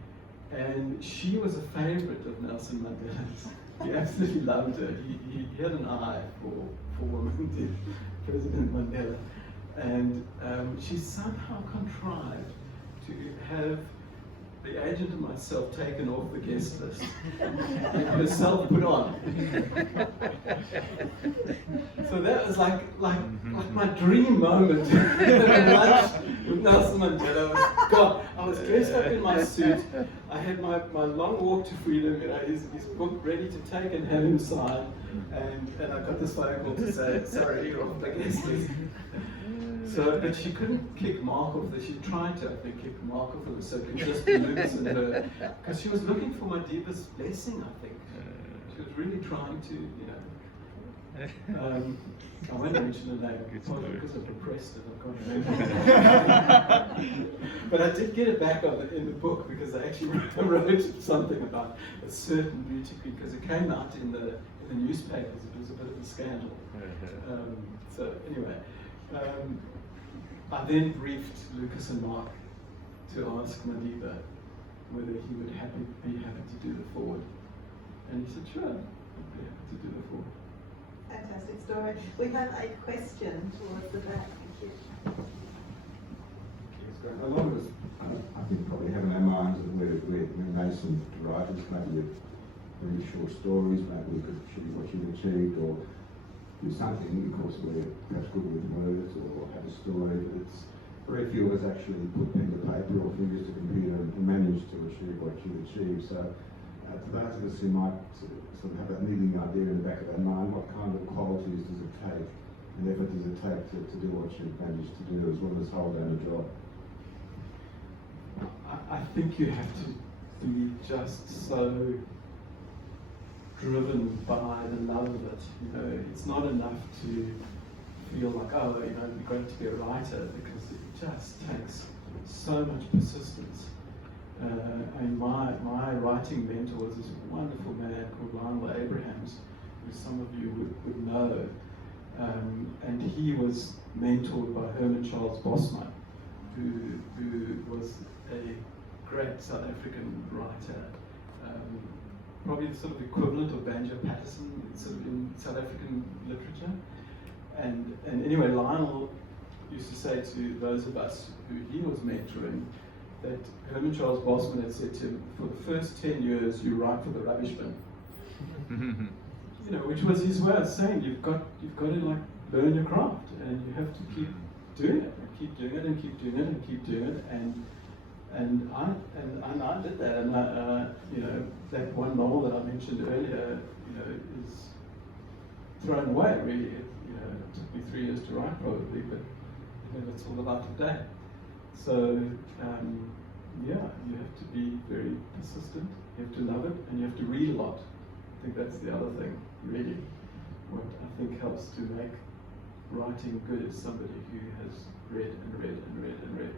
and she was a favorite of Nelson Mandela's. He absolutely loved her. He had an eye for women, did President Mandela. And she somehow contrived to have the agent and myself taken off the guest list and herself put on. So that was like my dream moment. Lunch with Nelson Mandela. God, I was dressed up in my suit. I had my long walk to freedom, his book ready to take and have him sign. And I got this phone call to say, sorry, you're off the guest list. So, but she couldn't kick Mark off. She tried to, I think, kick Mark off of it, so it could just be Lucas and her, because she was looking for my deepest blessing, I think. She was really trying to, I won't mention the name because I'm depressed and I can't remember. But I did get it back in the book, because I actually wrote something about a certain beauty queen, because it came out in the newspapers. It was a bit of a scandal. So anyway. I then briefed Lucas and Mark to ask Madiba whether he would be happy to do the forward. And he said, sure, I'd be happy to do the forward. Fantastic story. We have a question towards the back. Thank you. A lot of us, I think, probably have in our minds that we're nascent writers, maybe with very short stories, maybe we could achieve what you've achieved, or do something because we're perhaps good with words or have a story, but it's very few of us actually put pen to paper or fingers to computer and manage to achieve what you achieve. So to those of us who might sort of have that niggling idea in the back of their mind, what kind of qualities does it take and effort does it take to do what you've managed to do, as well as hold down a job? I think you have to be just so driven by the love of it. It's not enough to feel like, oh, it'd be great to be a writer, because it just takes so much persistence. And my writing mentor was this wonderful man called Lionel Abrahams, who some of you would know. And he was mentored by Herman Charles Bosma, who was a great South African writer. Probably the sort of equivalent of Banjo Patterson sort of in South African literature. And anyway, Lionel used to say to those of us who he was mentoring that Herman Charles Bosman had said to him, for the first 10 years you write for the rubbish bin. Which was his way of saying you've got to like learn your craft, and you have to keep doing it and keep doing it and keep doing it and keep doing it. And I did that, and that one novel that I mentioned earlier, is thrown away. Really, it took me 3 years to write, probably, but it's all about today. So you have to be very persistent. You have to love it, and you have to read a lot. I think that's the other thing, really. What I think helps to make writing good is somebody who has read and read and read and read.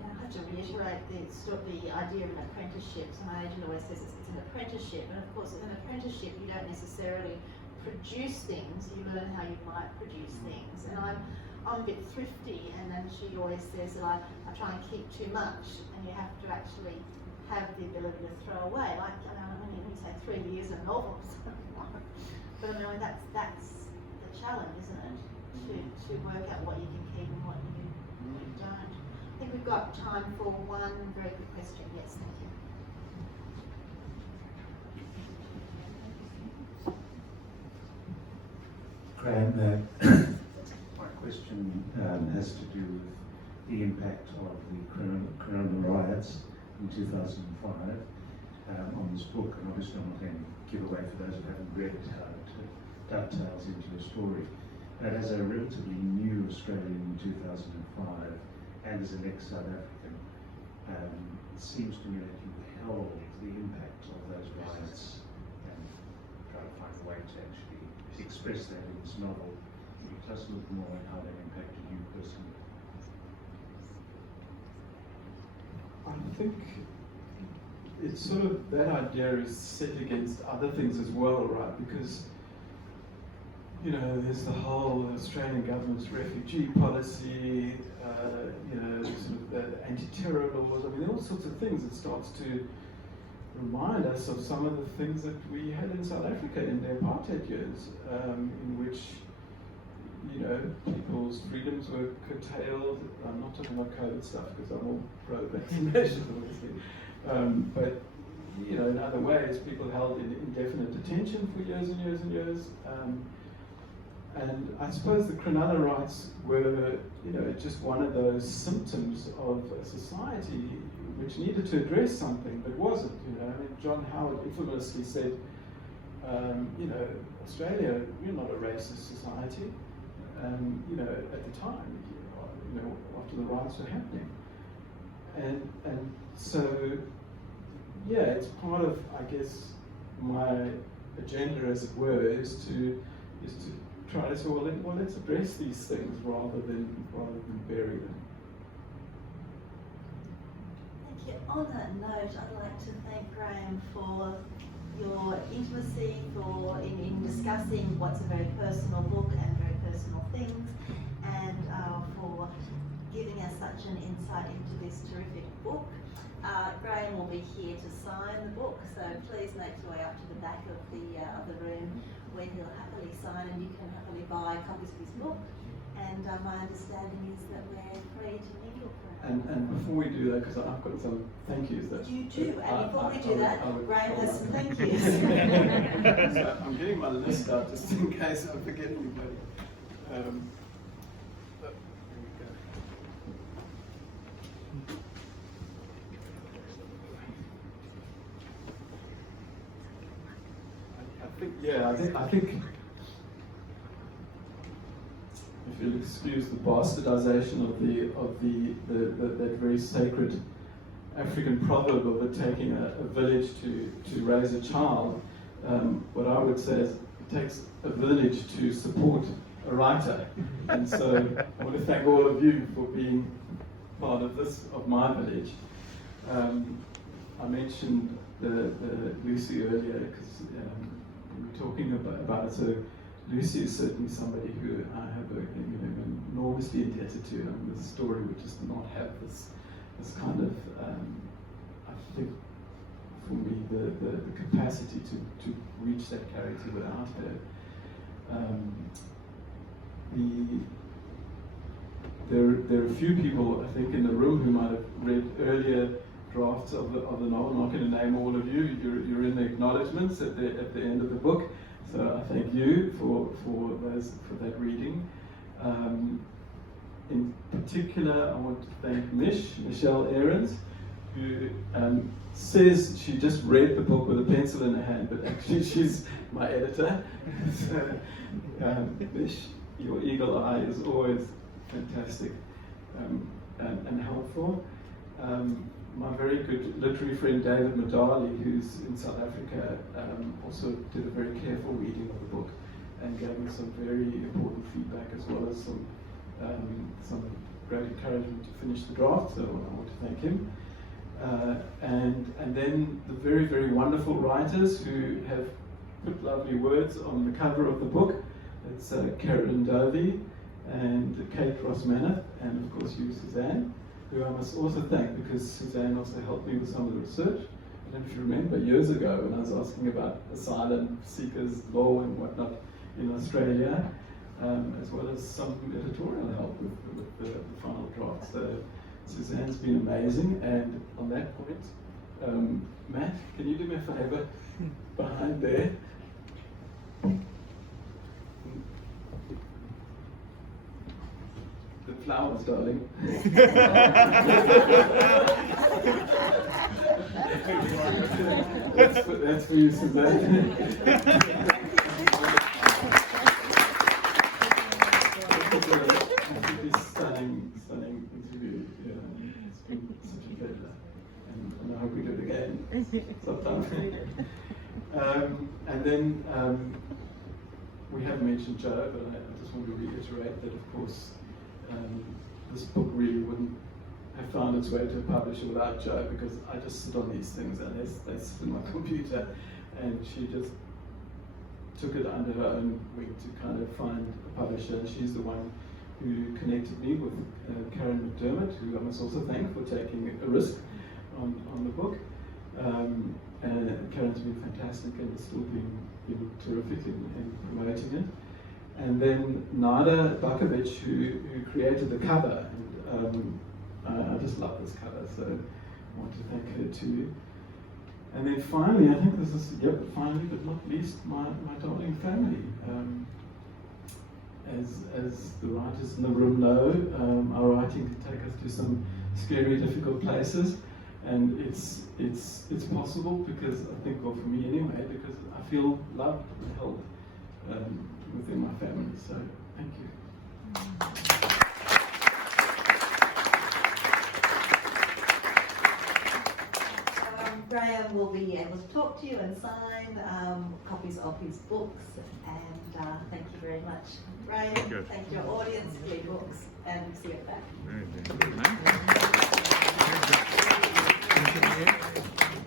Yeah, I have to reiterate the idea of an apprenticeship. So my agent always says it's an apprenticeship, and of course, in an apprenticeship, you don't necessarily produce things. You learn how you might produce things. And I'm a bit thrifty, and then she always says that I try and keep too much, and you have to actually have the ability to throw away. Like, when you say 3 years of novels, but that's the challenge, isn't it? To work out what you can keep and what you don't. I think we've got time for one very good question. Yes, thank you. Graeme, my question has to do with the impact of the Corona riots in 2005 on this book, and obviously I'm not going to give away for those who haven't read it how it dovetails into your story. But as a relatively new Australian in 2005 and as an ex-South African, it seems to me that you held the impact of those riots and try to find a way to actually express that in this novel. Can you tell us a little more on how that impacted you personally? I think it's sort of, that idea is set against other things as well, right? Because, you know, there's the whole Australian government's refugee policy, you know, sort of the anti-terror laws. I mean, all sorts of things. It starts to remind us of some of the things that we had in South Africa in the apartheid years, in which, you know, people's freedoms were curtailed. I'm not talking about COVID stuff because I'm all pro-vaccination, obviously. But, you know, in other ways, people held in indefinite detention for years and years and years. And I suppose the Cronulla riots were, you know, just one of those symptoms of a society which needed to address something but wasn't. You know, I mean, John Howard infamously said, you know, Australia, we're not a racist society. You know, at the time, you know, after the riots were happening, and so, yeah, it's part of, I guess, my agenda, as it were, is to try to say, well, let's address these things rather than bury them. Thank you. On that note, I'd like to thank Graeme for your intimacy, in discussing what's a very personal book and very personal things, and for giving us such an insight into this terrific book. Graeme will be here to sign the book, so please make your way up to the back of the room where he'll happily sign, and you can happily buy copies of his book. And my understanding is that we're free to mingle. And before we do that, because I've got some thank yous that You do, and before we do that, Graeme has some thank yous. So I'm getting my list out just in case I forget anybody. Here we go. I think if you'll excuse the bastardization of that very sacred African proverb of it taking a village to raise a child, what I would say is it takes a village to support a writer. And so I want to thank all of you for being part of my village. I mentioned the Lucy earlier because we were talking about it. So Lucy is certainly somebody who I have been enormously indebted to, and the story would just not have this kind of, I think, for me, the capacity to reach that character without her. There are a few people, I think, in the room who might have read earlier drafts of the novel. I'm not going to name all of you. You're in the acknowledgements at the end of the book. So I thank you for that reading. In particular, I want to thank Michelle Ahrens, who says she just read the book with a pencil in her hand, but actually she's my editor. So, Mish, your eagle eye is always fantastic and helpful. My very good literary friend David Madali, who's in South Africa, also did a very careful reading of the book and gave me some very important feedback, as well as some great encouragement to finish the draft, so I want to thank him. And then the very, very wonderful writers who have put lovely words on the cover of the book. It's Carolyn Dovey and Kate Ross-Manoff, and of course you, Suzanne, who I must also thank, because Suzanne also helped me with some of the research. I don't know if you remember years ago when I was asking about asylum seekers law and whatnot in Australia, as well as some editorial help with the final draft. So Suzanne's been amazing, and on that point, Matt, can you do me a favour behind there? flowers, darling. That's for you, Suzanne. Stunning interview. Yeah, it's been such a pleasure, and I hope we do it again sometime. And then we have mentioned Joe, but I just want to reiterate that, of course, this book really wouldn't have found its way to a publisher without Joe, because I just sit on these things and they sit in my computer, and she just took it under her own wing to kind of find a publisher, and she's the one who connected me with Karen McDermott, who I must also thank for taking a risk on the book. And Karen's been fantastic and still been terrific in promoting it. And then Nada Bakovic, who created the cover. And I just love this cover, so I want to thank her too. And then finally, I think this is, finally but not least, my darling family. As the writers in the room know, our writing can take us to some scary, difficult places. And it's possible because I think, well, for me anyway, because I feel loved and held within my family. So thank you. Graeme will be able to talk to you and sign copies of his books, and thank you very much, Graeme. Good. Thank your audience, Gleebooks, and see you at the back. Very good.